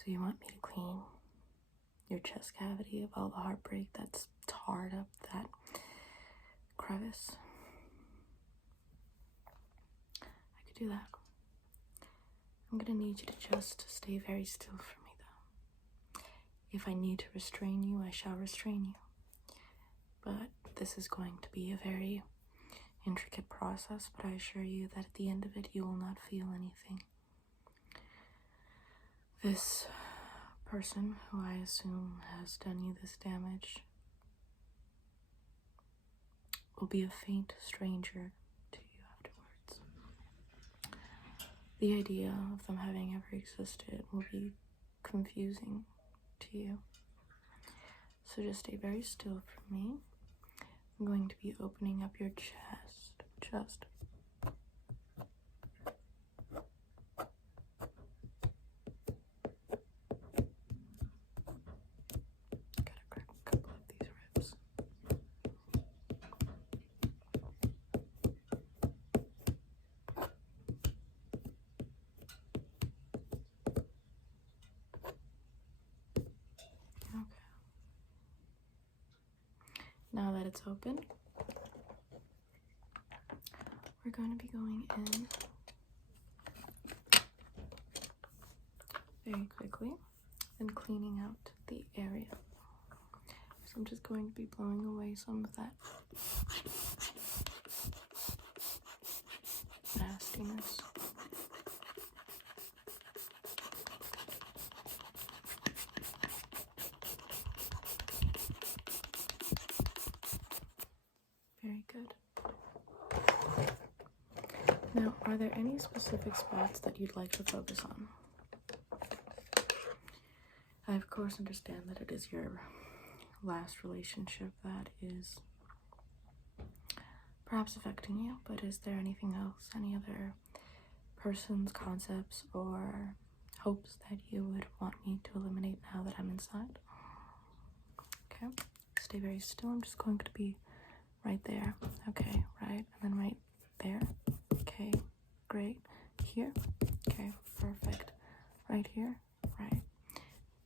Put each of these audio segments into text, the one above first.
So you want me to clean your chest cavity of all the heartbreak that's tarred up that crevice? I could do that. I'm gonna need you to just stay very still for me, though. If I need to restrain you, I shall restrain you. But this is going to be a very intricate process, but I assure you that at the end of it, you will not feel anything. This person, who I assume has done you this damage, will be a faint stranger to you afterwards. The idea of them having ever existed will be confusing to you. So just stay very still for me. I'm going to be opening up your chest. Just. Gotta crack a couple of these ribs. Okay. Now that it's open, we're going to be going in very quickly and cleaning out the area. So I'm just going to be blowing away some of that nastiness. Very good. Now, are there any specific spots that you'd like to focus on? I, of course, understand that it is your last relationship that is perhaps affecting you, but is there anything else, any other persons, concepts, or hopes that you would want me to eliminate now that I'm inside? Okay, stay very still. I'm just going to be right there. Okay, right, and then right there. Okay, great. Here. Okay, perfect. Right here. Right.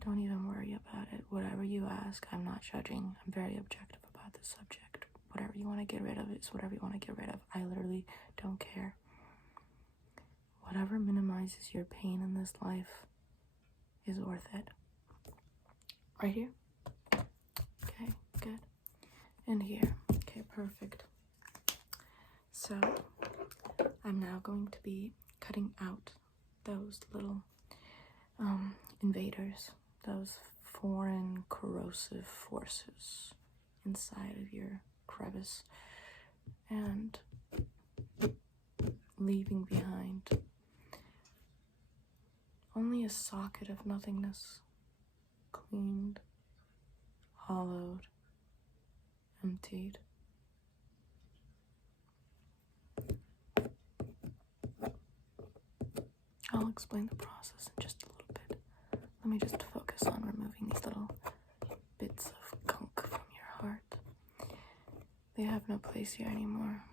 Don't even worry about it. Whatever you ask, I'm not judging. I'm very objective about this subject. Whatever you want to get rid of is whatever you want to get rid of. I literally don't care. Whatever minimizes your pain in this life is worth it. Right here. Okay, good. And here. Okay, perfect. So, I'm now going to be cutting out those little invaders, those foreign corrosive forces inside of your crevice, and leaving behind only a socket of nothingness, cleaned, hollowed, emptied. I'll explain the process in just a little bit. Let me just focus on removing these little bits of gunk from your heart. They have no place here anymore.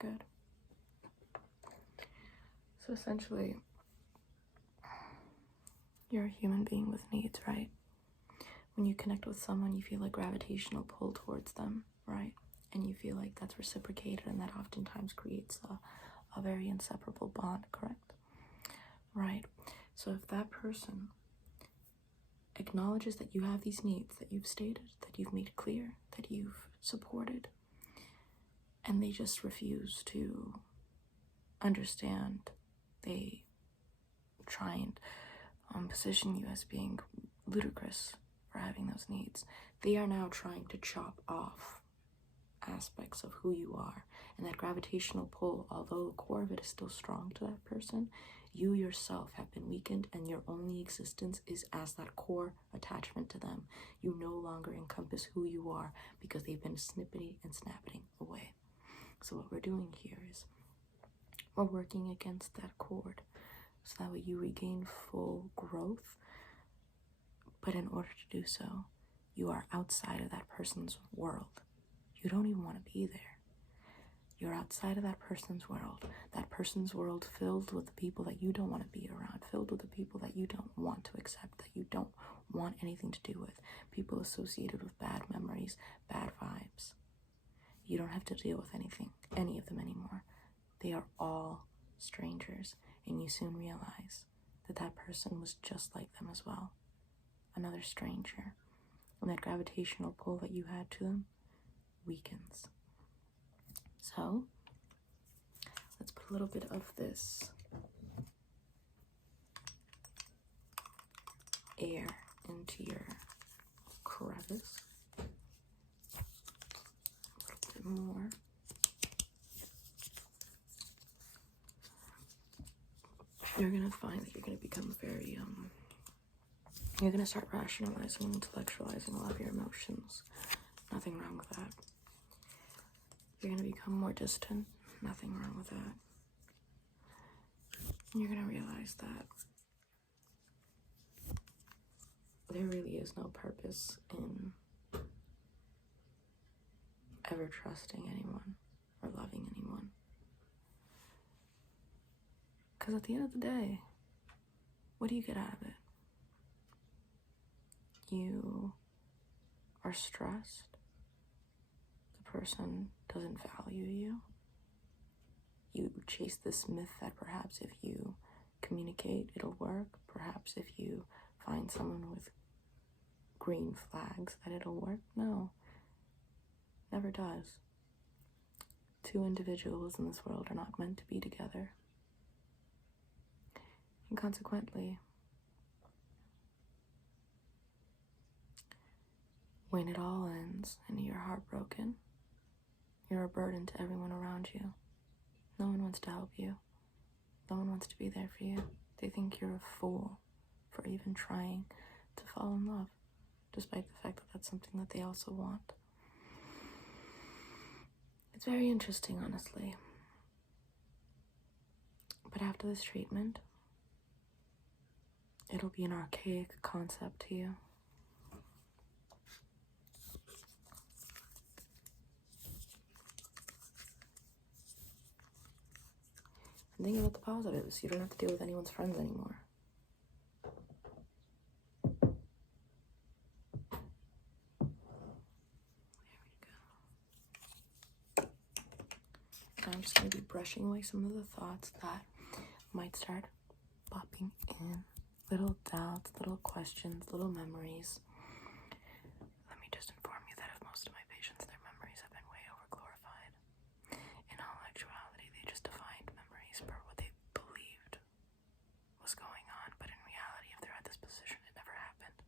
Good. So essentially, you're a human being with needs, right? When you connect with someone, you feel a gravitational pull towards them, right? And you feel like that's reciprocated, and that oftentimes creates a very inseparable bond, correct? Right. So if that person acknowledges that you have these needs that you've stated, that you've made clear, that you've supported, and they just refuse to understand, they try and position you as being ludicrous for having those needs, they are now trying to chop off aspects of who you are. And that gravitational pull, although the core of it is still strong to that person, you yourself have been weakened, and your only existence is as that core attachment to them. You no longer encompass who you are because they've been snipping and snapping away. So what we're doing here is we're working against that cord so that way you regain full growth. But in order to do so, you are outside of that person's world. You don't even want to be there. You're outside of that person's world filled with the people that you don't want to be around, filled with the people that you don't want to accept, that you don't want anything to do with, people associated with bad memories, bad vibes. You don't have to deal with any of them anymore. They are all strangers, and you soon realize that that person was just like them as well, another stranger, and that gravitational pull that you had to them weakens. So, let's put a little bit of this air into your crevice. A little bit more. You're gonna find that you're gonna become very, you're gonna start rationalizing and intellectualizing a lot of your emotions. Nothing wrong with that. You're gonna become more distant. Nothing wrong with that. You're gonna realize that there really is no purpose in ever trusting anyone or loving anyone. Because at the end of the day, what do you get out of it? You are stressed. The person doesn't value you. You chase this myth that perhaps if you communicate, it'll work. Perhaps if you find someone with green flags, that it'll work. No, never does. Two individuals in this world are not meant to be together. And consequently, when it all ends and you're heartbroken, you're a burden to everyone around you. No one wants to help you. No one wants to be there for you. They think you're a fool for even trying to fall in love, despite the fact that that's something that they also want. It's very interesting, honestly. But after this treatment, it'll be an archaic concept to you. And think about the positives. You don't have to deal with anyone's friends anymore. I'm just going to be brushing away some of the thoughts that might start popping in. Little doubts, little questions, little memories. Let me just inform you that of most of my patients, their memories have been way over-glorified. In all actuality, they just defined memories for what they believed was going on, but in reality, if they're at this position, it never happened.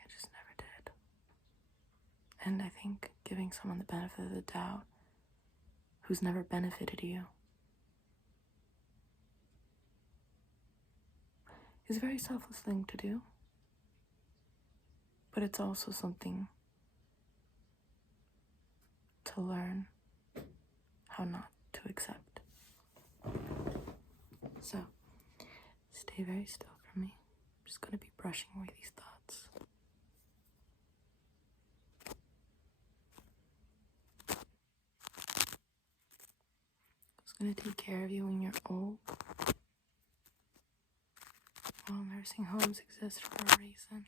It just never did. And I think giving someone the benefit of the doubt who's never benefited you is a very selfless thing to do, but it's also something to learn how not to accept. So, stay very still for me. I'm just going to be brushing away these thoughts. It's going to take care of you when you're old. Well, nursing homes exist for a reason.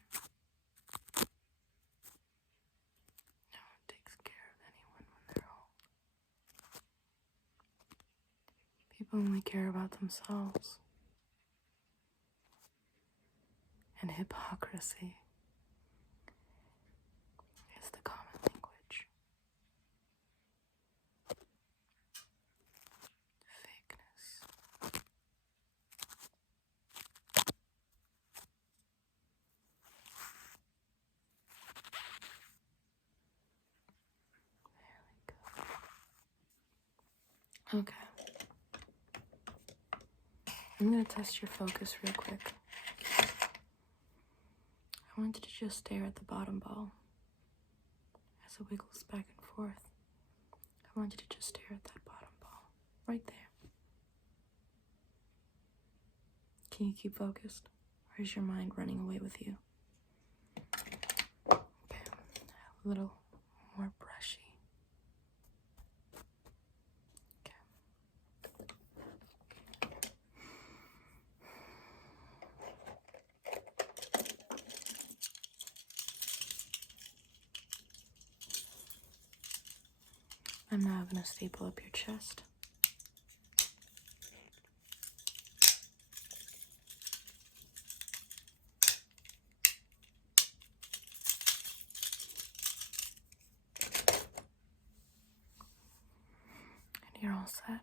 No one takes care of anyone when they're old. People only care about themselves. And hypocrisy is the common language. Fakeness. Okay. I'm going to test your focus real quick. I want you to just stare at the bottom ball as it wiggles back and forth. I want you to just stare at that bottom ball right there. Can you keep focused? Or is your mind running away with you? Okay. A little more brushy. I'm now going to staple up your chest. And you're all set.